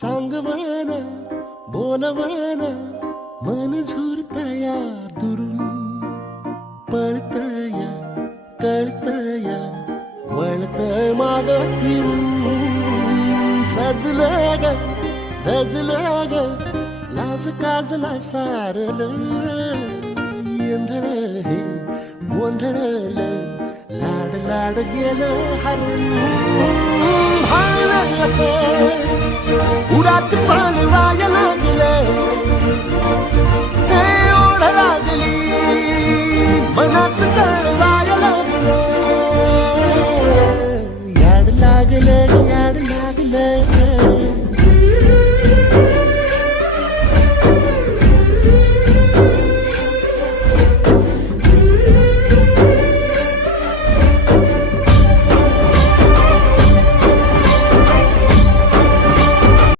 सांग मन बोल मन मन झुरतया दुरून पळतया कळतया वळतय माग फिरून सजलं ग दजलं ग लाज काजला सारलं येंधळ हे गोंधळलं लाड लाड गेलं हरून भाळलं कसं उरात पण वायल